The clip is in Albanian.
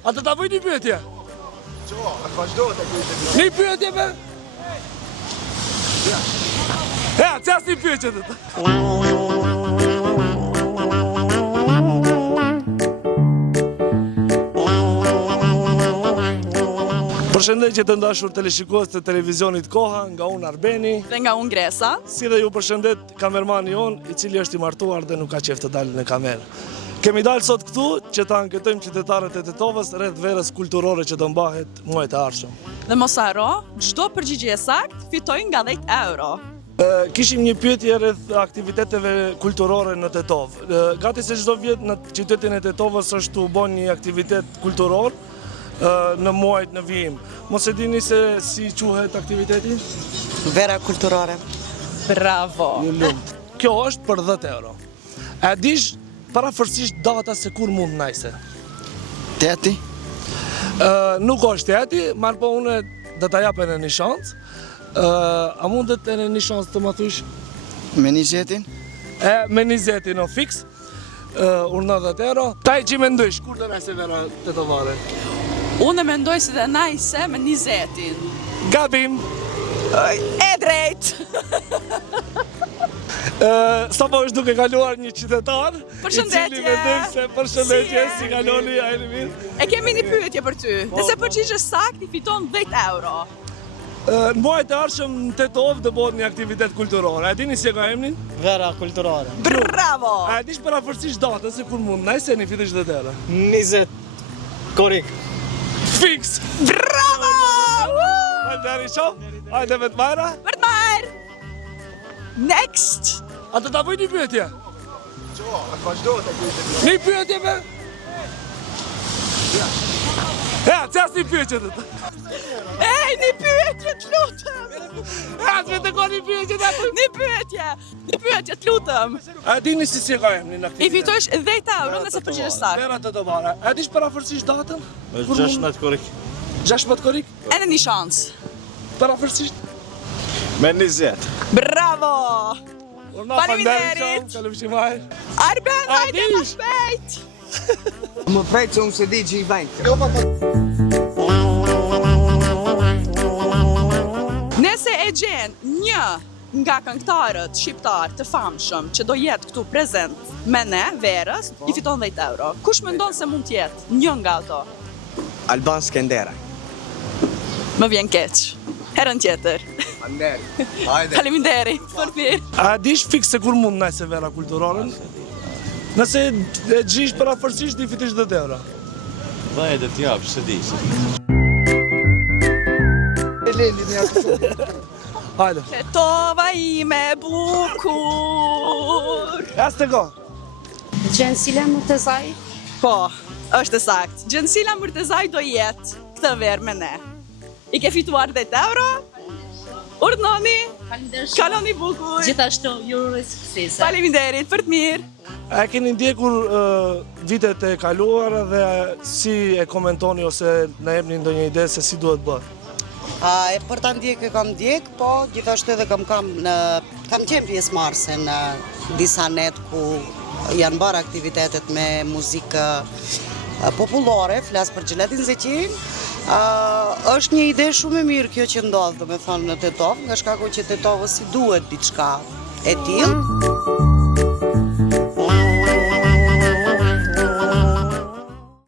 A të ta bëj një pyetje? Qo, a të vazhdojt e kujtë? Një pyetje me? Ja, qas një pyetje të ta. Përshëndetje të ndashur teleshikues të televizionit Koha, nga unë Arbeni. Dhe nga unë Gresa. Si dhe ju përshëndet kamermani jonë, i cili është i martuar dhe nuk ka qef të dalë në kamerë. Kemi dalë sot këtu që ta anketojmë qytetarët e Tetovës rreth verës kulturore që do mbahet muajt e ardhshëm. Dhe mos haro, çdo përgjigje sakt fitoj nga 10 euro. Kishim një pyetje rreth aktiviteteve kulturore në Tetovë. Gati se çdo vjet në qytetin e Tetovës është të bën një aktivitet kulturor në muajt në vijim. Mos e dini se si quhet aktiviteti? Vera kulturore. Bravo. Një lumt. Kjo është për 10 euro. A dish parafërsisht data se kur mund najse? Teti? Nuk është teti, marrë po une dhe ta japen e një shansë. A mundet e një shansë të më thush? Me 20? Me 20 në fix, urna 10 euro. Ta i që me ndojsh, kur të najse vera tetovare? Unë mendoj si dhe najse me 20-in. Gabim! E drejt! Sa po është duke kaluar një qytetar, Përshëndetje! i cili mendojmë se përshëndetje, si kaloni, a e mirë. E kemi një pyetje për ty. Nëse përgjigjesh sakt, i fiton 10 euro. Në muajt e ardhshëm në Tetovë do bëhet një aktivitet kulturor. A dini si e ka emrin? Vera kulturore. Bravo! A dish parafërsisht datën se kur mund najse një fitish 10 euro? 20. Korik. Fix! Bravo! Hajde shoh, hajde me të majra. Për të marrë! Next! A të ta bëj një pyetje? Qo, a të vazhdojt e kujtë? Një pyetje me? Ja, qas një pyetje të ta. Ej, një pyetje, të lutëm! Ja, që të ko një pyetje të ta. Një pyetje, të lutëm! A dini si e ka emrin në aktivitet? I fitojsh 10 euro nëse përgjigjesh sakt. Vera Tetovare. A dish parafërsisht datën? Është 16 korik. 16 korik? Edhe një shansë. Parafërsisht? Me 20. Bravo! Faleminderit. Kalëm që majrë. Arben, hajde më shpejt! Më fejtë që unë se di që i bajtë. Nëse e gjen një nga këngëtarët shqiptar të famshëm që do jetë këtu prezent me ne, Verës, i fiton 10 euro. Kush mendon se mund të jetë një nga ato? Alban Skendera. Më vjen keq. Herën tjetër. Anderi. Hajde. Faleminderit, fort mirë. A dish fix se kur mund najse vera kulturorën? Nëse e gjish parafërsisht i fitish 10 euro. Vajde të japë, se di. Hajde. Tetova ime bukur. Jas të go. Gjensila Murtezaj. Po, është e sakt. Gjensila Murtezaj do jetë këtë verë me ne. I ke fituar 10 euro? Urdhnoni. Kaloni bukur. Gjithashtu, ju uroj suksese. Faleminderit, për të mirë. A keni ndjekur vitet e kaluara dhe si e komentoni ose na jepni ndonjë ide se si duhet bërë? E për ta ndjek e kam ndjek, po gjithashtu edhe kam qenë pjesëmarrëse në disa net ku janë bërë aktivitetet me muzikë popullore, flas për Xhelatin Zeqin. Është një ide shumë e mirë kjo që ndodh, domethënë në Tetovë, nga shkaku që Tetovës i duhet diçka e tillë.